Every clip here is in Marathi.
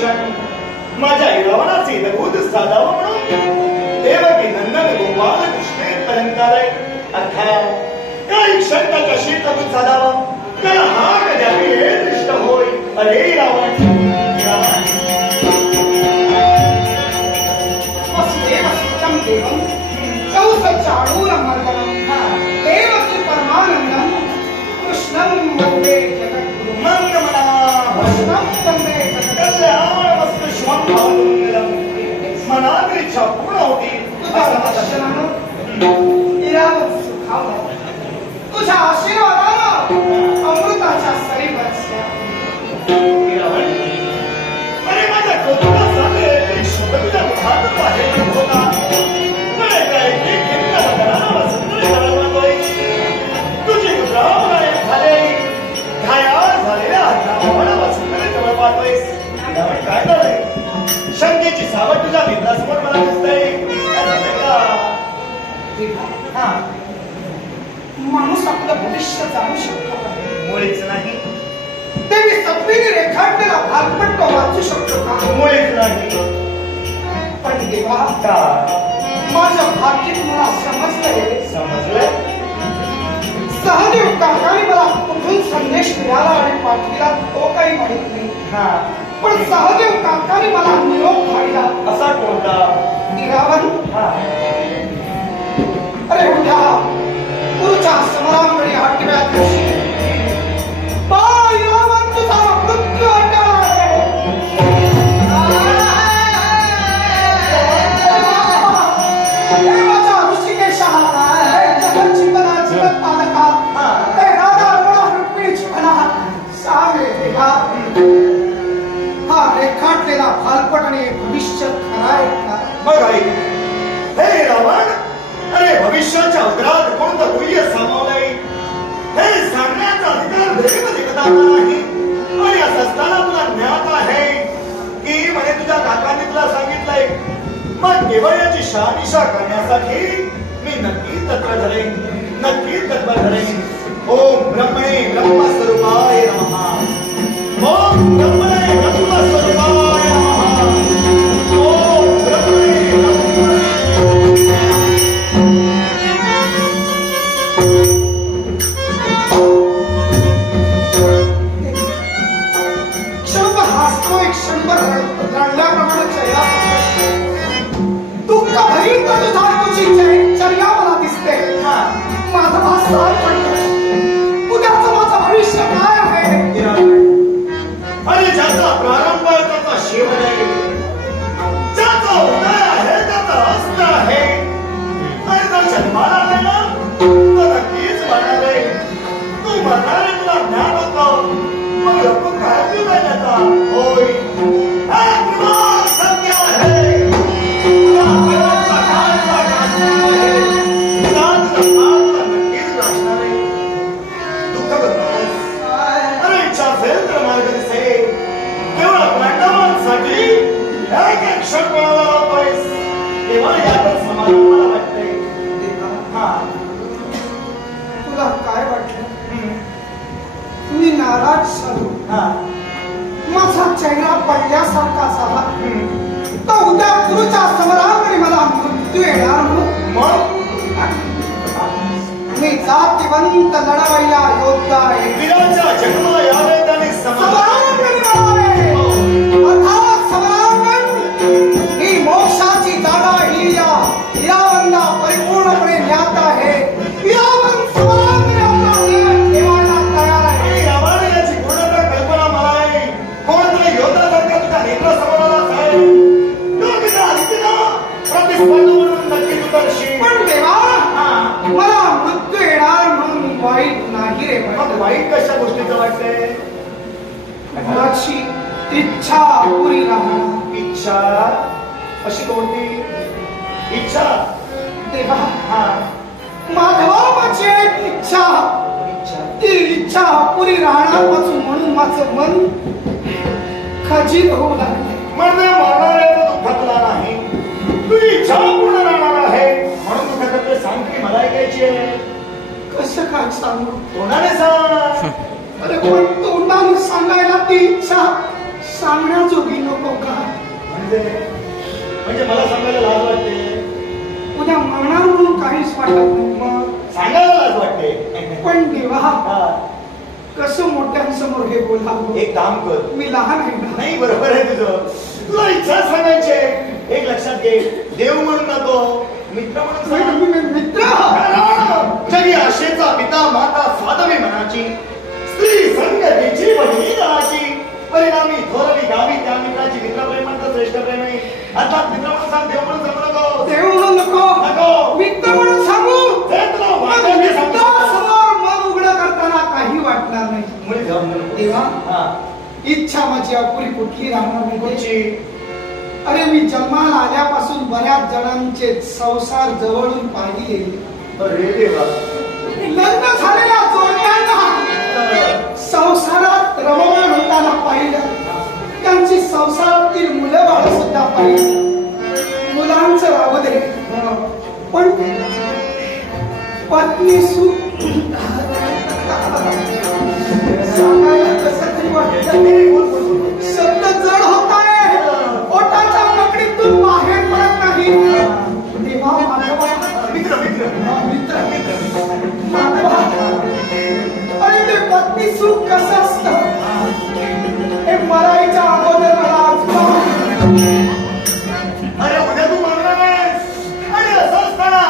कृष्णन माझ्या हिरावणाचे नभूत साधावं म्हणून. देवकी नंदन गोपाल कृष्णे अलंकाराय अर्थात काय क्षण त्याच्या शीतभूत साधावा. तर हाक कदापि हे दृष्ट होय. अरे रावण. वसुदेव सुतम देवम चौ सचाणूर काय झालंय? शंकेची सावट तुझ्या नेत्रासमोर मला दिसतंय. काय झालंय का? हा. माणूस आपलं भविष्य जाणू शकतो? मुळीच नाही. देवी सत्वीने रेखाटलेला भागपट तो वाचू शकतो का? मुळीच नाही. पण देवा का? माझ्या भाग्यात मला समजलंय. समजलं सहदेव काकाने मला कुठून संदेश मिळाला आणि पाठविला तो काही माहीत नाही. हा. पण सहदेव काकाने मला निरोप धाडला असा कोणता? हा. अरे उद्या गुरुच्या समरांगणी आठव्या दिवशी रेखाटलेला भविष्य खरा आहे का? मग आई हे रावण अरे भविष्याच्या उदरात कोणतं गुह्य सामावलंय? हे सांगण्याचा अधिकार देव दिगदाता नाही. आणि असं असताना तुला ज्ञात आहे की म्हणे तुझ्या काकांनी तुला सांगितलंय मग केवळ याची शहानिशा करण्यासाठी मी नक्की तत्व झाले नक्की तत्व झाले ओम ब्रह्मणे ब्रह्मस्वरूपाय नमः। ओम ब्रह्मणे ब्रह्मस्वरूपाय ಅನಂತ ನಡವಯ್ಯ ಯೋಧ ವಿರಾಜ ಜಗಮಾಯ कशा गोष्टीचं वाटतंय? माझी इच्छा पुरी राहणार इच्छा? अशी कोणती? इच्छा? देवा हा. माधवा माझी इच्छा. ती इच्छा पुरी राहणार वाचून म्हणून माझं मन खजील होऊ लागले. म्हणजे मरणाऱ्याचं दुःख नाही. तुझी इच्छा पूर्ण राहणार आहे. म्हणून तू खरं तर मला ऐकायची आहे. कसं काय सांगू कोणाने सांग अरे पण तोंडाने सांगायला ती इच्छा सांगण्याजोगी नको का? म्हणजे? म्हणजे मला सांगायला लाज वाटते? उद्या मरणार म्हणून काहीच वाटत नाही. मग सांगायला हा. कसं मोठ्यांसमोर हे बोला एक काम कर. मी लहान आहे ना. नाही बरोबर आहे तुझं. तुला इच्छा सांगायची आहे. एक लक्षात घे. देव म्हणून नको मित्र म्हणून सांग. मित्र? जरी आशेचा पिता माता स्वादवी मनाची स्त्री संगतीची बहिणी गणाची परिणामी थोरवी गावी त्या मित्राची मित्र प्रेम म्हणतात श्रेष्ठ प्रेम आहे. अर्थात मित्र म्हणून सांग देव म्हणून सांगू नको. देव म्हणून नको. नको. मित्र म्हणून सांगू. मित्रासमोर मन उघडं करताना काही वाटणार नाही. मुली जाऊ. देवा. इच्छा माझी अपुरी कुठली राहणार नाही. कोणची? अरे मी जन्माला आल्यापासून बऱ्याच जणांचे संसार जवळून पाहिले अरे देवा. लग्न झालेल्या जोडप्यांना संसारात रममाण होताना पाहिलं. त्यांची संसारातील मुलं बाळ सुद्धा पाहिलं. मुलांच राहू दे. पण पत्नी सुख सांगायला कसं तरी वाटत? शब्द जड होता. सुख कसं असतं हे मरायच्या अगोदर मला आजमाव. अरे उद्या तू म्हणणार नाहीस आणि असं असताना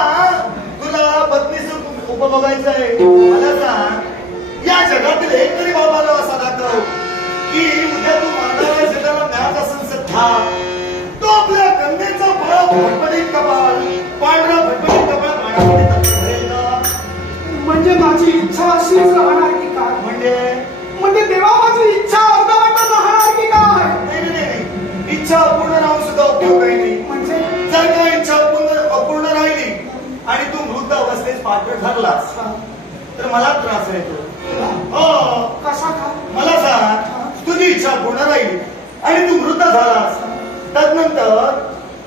तुला पत्नी सुख उपभोगायचं आहे. मला सांग या जगातील एक तरी बाबाला असा दाखव की उद्या तू मानवाला जगाला ज्ञात असेल सध्या तो आपल्या कन्येचा फळा फटफटीत कपाळ पांढरा कपाळ? म्हणजे माझी इच्छा अशीच राहणार की काय? म्हणजे? पात्र ठरलास तर मला त्रास आहे तो. हो. कसा मला सांग तुझी इच्छा पूर्ण राहिली. आणि तू मृत झालास. तदनंतर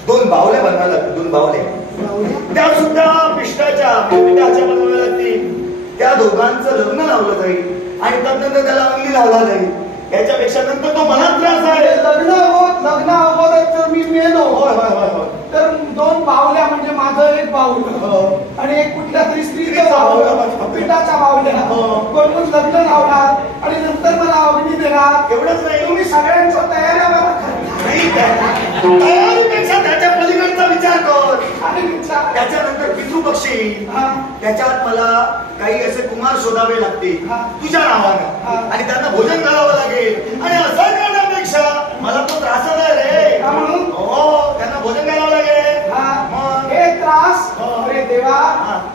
दोन बावले बनवायला लागतील दोन बावले. त्या सुद्धा पिष्टाच्या पिठाच्या बनवाव्या लागतील त्या दोघांचं लग्न लावलं जाईल. आणि तदनंतर त्याला अंगली लावला जाईल. याच्यापेक्षा नंतर तो मला त्रास आहे. लग्न होत लग्न अगोदर जर मी मेलो. होय होय होय तर दोन बावल्या म्हणजे माझं एक बाहुलं. हो. आणि एक कुठल्या तरी स्त्रीचं स्त्रीचं बाहुलं बाहुलं. पिठाच्या बावल्या हो. बनवून लग्न लावणार आणि नंतर मला अग्नी देणार एवढंच नाही तुम्ही सगळ्यांच्या तयाऱ्या मला त्याच्या पलीकडचा विचार कर त्याच्यानंतर पितृपक्षी. त्याच्यात मला काही असे कुमार शोधावे लागतील हा. तुझ्या. नावानं आणि त्यांना भोजन करावं लागेल आणि असं करण्यापेक्षा मला तो त्रास आहे रे? हो त्यांना भोजन करावं लागेल हा. हे त्रास हो. अरे देवा.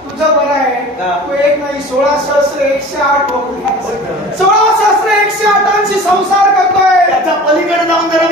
तुझं बरं आहे. तू एक नाही सोळा सहस्र एकशे आठ? सोळा सहस्र एकशे आठांशी संसार करतोय त्याच्या पलीकडे जाऊन जरा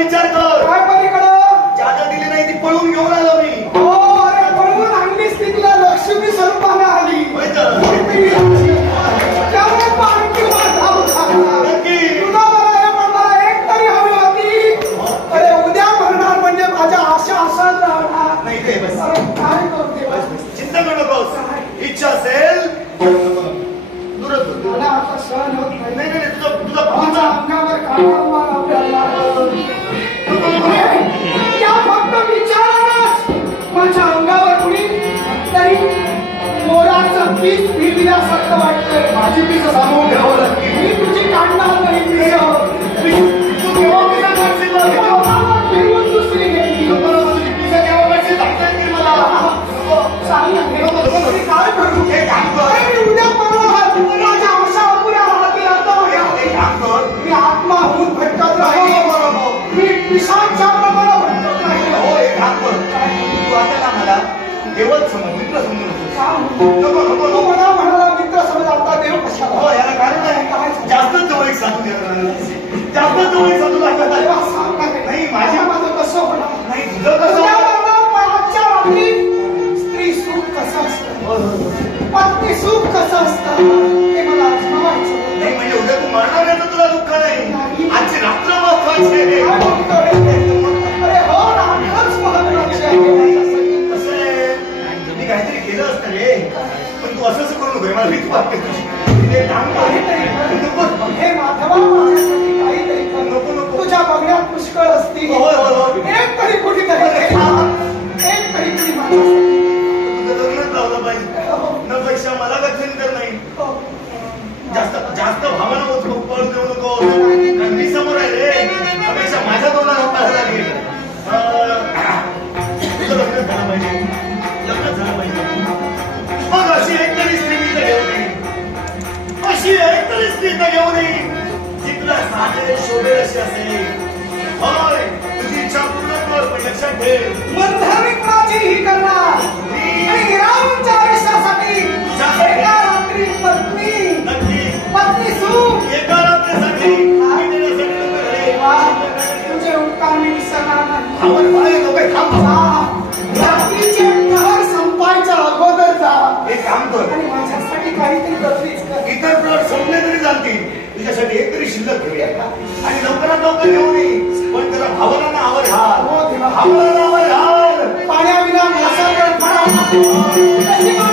मला आता सहन होत नाही. नाही नाही तुझा तुझा तुझा अंगावर काटा आपल्याला या फक्त विचारानच माझ्या अंगावर कुणी तरी मोराचं पीस फिरल्यासारखं वाटतंय. माझी पीस सामावून घ्यावं लागेल. दे जास्त जवळ सांगू लागला देवा सांग ना रे. नाही, माझ्या- माझं कसं होणार नाही तुझं कसं आजच्या रात्री स्त्री सुख कसं असतं हो, हो, हो. पत्नी सुख कसं असतं हे मला आजमावायचं होतं. नाही म्हणजे उद्या तू मरणार आहे तर तुला दुःख नाही. आजची रात्र महत्वाची आहे काय म्हणतो रे? अरे हो रात्रच महत्वाची आहे. कसं आहे मी काहीतरी केलं असतं रे पण तू असंच करू नको हे मला भीती वाटते तुझी ते काम काहीतरी. नको कर. हे माधवा माझ्यासाठी काहीतरी कर. नको, नको. तुझ्या बघण्यात पुष्कळ असतील होय, होय, होय. एक तरी कुठेतरी एक पण लक्षात Brasil!